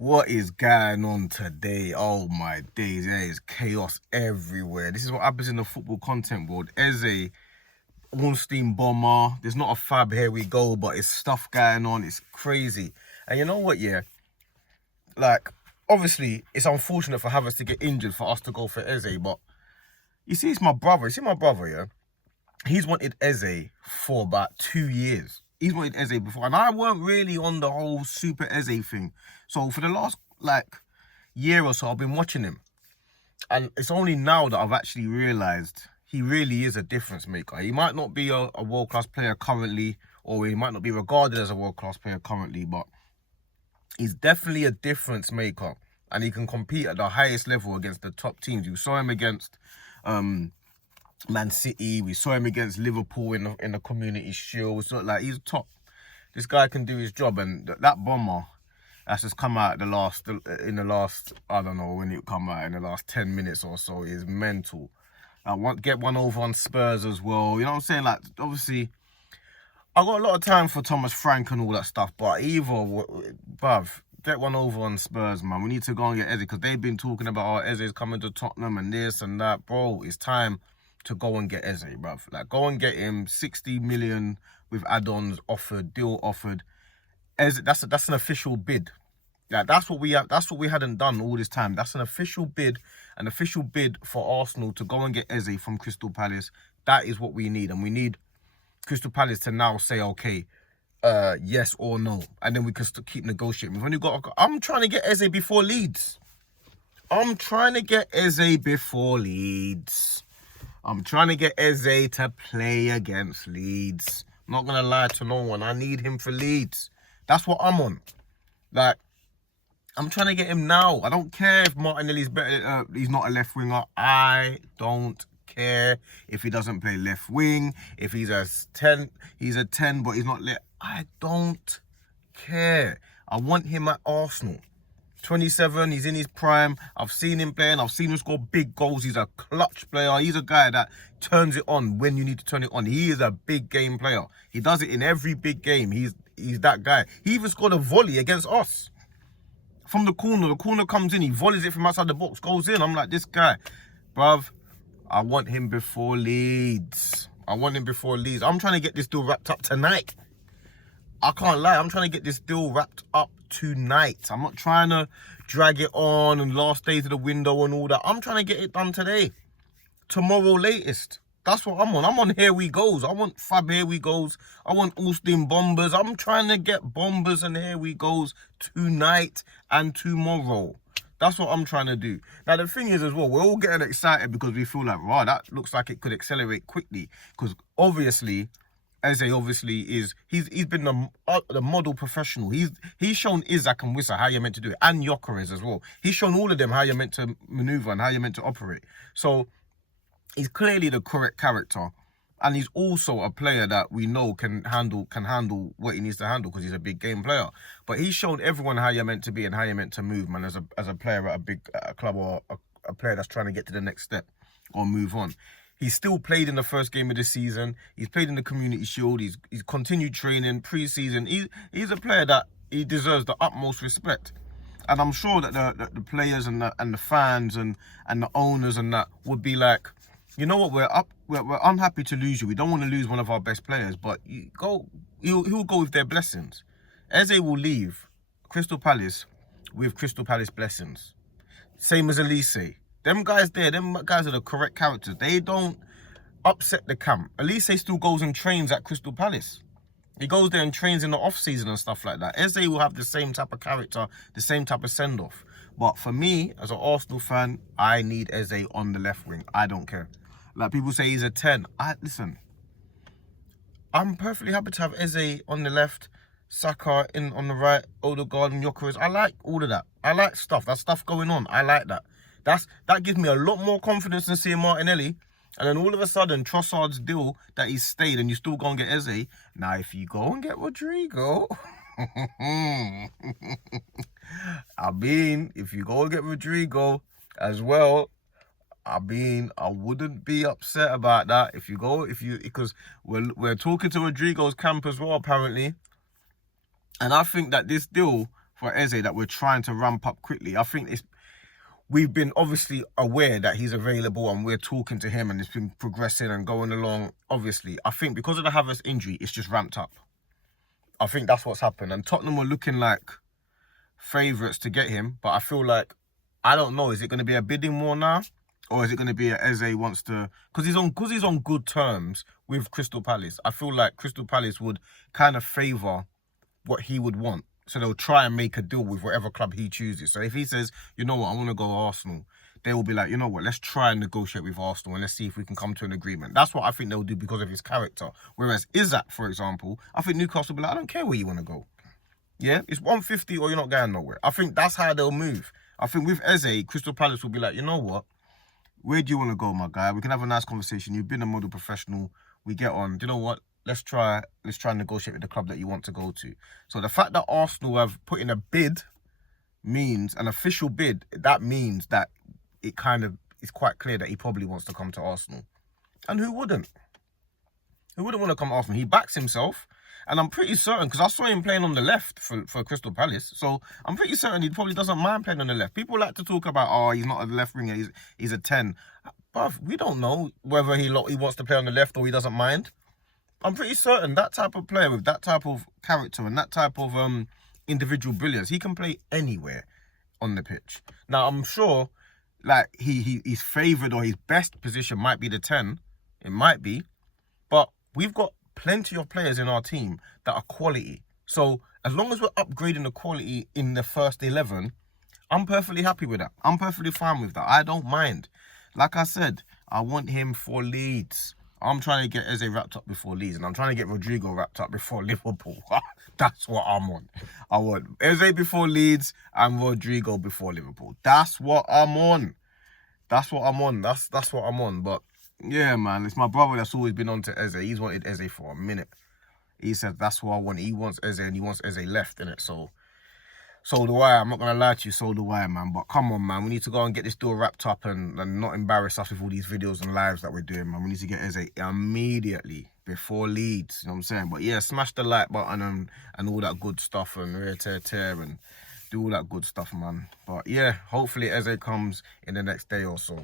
What is going on today? Oh my days, there is chaos everywhere. This is what happens in the football content world. Eze, ORNSTEIN BOMBA. There's not a fab, here we go, but it's stuff going on. It's crazy. And you know what, yeah? Like, obviously, it's unfortunate for Havertz to get injured for us to go for Eze, but you see, it's my brother. You see my brother, yeah? He's wanted Eze for about 2 years. He's wanted Eze before, and I weren't really on the whole super Eze thing. So for the last year or so, I've been watching him, and it's only now that I've actually realised he really is a difference maker. He might not be a world-class player currently, or he might not be regarded as a world-class player currently, but he's definitely a difference maker, and he can compete at the highest level against the top teams. We saw him against Man City. We saw him against Liverpool in the Community Shield. So like, he's top. This guy can do his job, and that bomber that's just come out in the last I don't know when it come out, in the last 10 minutes or so, is mental. I want get one over on Spurs as well. You know what I'm saying? Like, obviously, I got a lot of time for Thomas Frank and all that stuff, but bruv, get one over on Spurs, man. We need to go and get Eze, because they've been talking about, oh, Eze's coming to Tottenham and this and that. Bro, it's time to go and get Eze, bruv. Like, go and get him. 60 million with add-ons offered, deal offered. Eze, that's an official bid. Yeah, that's what we hadn't done all this time. That's an official bid for Arsenal to go and get Eze from Crystal Palace. That is what we need, and we need Crystal Palace to now say, okay, yes or no, and then we can keep negotiating. We've only got. I'm trying to get Eze before Leeds. I'm trying to get Eze before Leeds. I'm trying to get Eze to play against Leeds. I'm not gonna lie to no one. I need him for Leeds. That's what I'm on. Like, I'm trying to get him now. I don't care if Martinelli's better. He's not a left winger. I don't care if he doesn't play left wing. If he's a 10, but he's not left. I don't care. I want him at Arsenal. 27, he's in his prime. I've seen him playing. I've seen him score big goals. He's a clutch player. He's a guy that turns it on when you need to turn it on. He is a big game player. He does it in every big game. He's that guy. He even scored a volley against us. From the corner comes in, he volleys it from outside the box, goes in. I'm like, this guy, bruv, I want him before Leeds. I'm trying to get this deal wrapped up tonight. I can't lie, I'm trying to get this deal wrapped up tonight. I'm not trying to drag it on and last days of the window and all that. I'm trying to get it done today. Tomorrow latest. That's what I'm on. I'm on here we goes. I want fab here we goes. I want ORNSTEIN bombers. I'm trying to get bombers and here we goes tonight and tomorrow. That's what I'm trying to do. Now, the thing is as well, we're all getting excited because we feel like, wow, that looks like it could accelerate quickly. Because obviously, Eze is, he's been the model professional. He's shown Isaac and Wissa how you're meant to do it, and Gyökeres as well. He's shown all of them how you're meant to maneuver and how you're meant to operate. So he's clearly the correct character, and he's also a player that we know can handle what he needs to handle, because he's a big game player. But he's shown everyone how you're meant to be and how you're meant to move, man, as a player at a club, or a player that's trying to get to the next step or move on. He's still played in the first game of the season. He's played in the Community Shield. He's continued training pre-season. He's a player that he deserves the utmost respect. And I'm sure that the players and the fans and the owners and that would be like, you know what, we're unhappy to lose you. We don't want to lose one of our best players, but he'll go with their blessings. Eze will leave Crystal Palace with Crystal Palace blessings. Same as Elise. Them guys are the correct characters. They don't upset the camp. Elise still goes and trains at Crystal Palace. He goes there and trains in the off-season and stuff like that. Eze will have the same type of character, the same type of send-off. But for me, as an Arsenal fan, I need Eze on the left wing. I don't care. Like, people say he's a 10. Listen, I'm perfectly happy to have Eze on the left, Saka on the right, Odegaard and Gyökeres. I like all of that. I like stuff. That stuff going on. I like that. That gives me a lot more confidence than seeing Martinelli. And then all of a sudden, Trossard's deal that he's stayed and you still go and get Eze. Now, if you go and get Rodrigo, if you go and get Rodrigo as well, I wouldn't be upset about that. Because we're talking to Rodrigo's camp as well, apparently. And I think that this deal for Eze that we're trying to ramp up quickly. I think we've been obviously aware that he's available and we're talking to him and it's been progressing and going along. Obviously, I think because of the Havertz injury, it's just ramped up. I think that's what's happened. And Tottenham were looking like favourites to get him. But I feel like, I don't know, is it going to be a bidding war now? Or is it going to be a Eze wants to... Because he's on good terms with Crystal Palace. I feel like Crystal Palace would kind of favour what he would want. So they'll try and make a deal with whatever club he chooses. So if he says, you know what, I want to go Arsenal, they will be like, you know what, let's try and negotiate with Arsenal and let's see if we can come to an agreement. That's what I think they'll do because of his character. Whereas Isak, for example, I think Newcastle will be like, I don't care where you want to go. Yeah, it's 150 or you're not going nowhere. I think that's how they'll move. I think with Eze, Crystal Palace will be like, you know what, where do you want to go, my guy? We can have a nice conversation. You've been a model professional. We get on. Do you know what? Let's try and negotiate with the club that you want to go to. So the fact that Arsenal have put in a bid means, an official bid, that means that it kind of is quite clear that he probably wants to come to Arsenal. And who wouldn't? Who wouldn't want to come to Arsenal? He backs himself. And I'm pretty certain, because I saw him playing on the left for Crystal Palace. So I'm pretty certain he probably doesn't mind playing on the left. People like to talk about, oh, he's not a left winger, he's a 10. But we don't know whether he wants to play on the left or he doesn't mind. I'm pretty certain that type of player with that type of character and that type of individual brilliance, he can play anywhere on the pitch. Now, I'm sure like he's favoured, or his best position might be the 10. It might be. But we've got plenty of players in our team that are quality. So as long as we're upgrading the quality in the first 11, I'm perfectly happy with that. I'm perfectly fine with that. I don't mind. Like I said, I want him for Leeds. I'm trying to get Eze wrapped up before Leeds, and I'm trying to get Rodrigo wrapped up before Liverpool. That's what I'm on. I want Eze before Leeds and Rodrigo before Liverpool. That's what I'm on. That's what I'm on. That's what I'm on. But yeah, man, it's my brother that's always been on to Eze. He's wanted Eze for a minute. He said that's what I want. He wants Eze and he wants Eze left, innit? So do I. I'm not going to lie to you, so do I, man. But come on, man. We need to go and get this deal wrapped up and not embarrass us with all these videos and lives that we're doing, man. We need to get Eze immediately before Leeds. You know what I'm saying? But yeah, smash the like button and all that good stuff and tear and do all that good stuff, man. But yeah, hopefully Eze comes in the next day or so.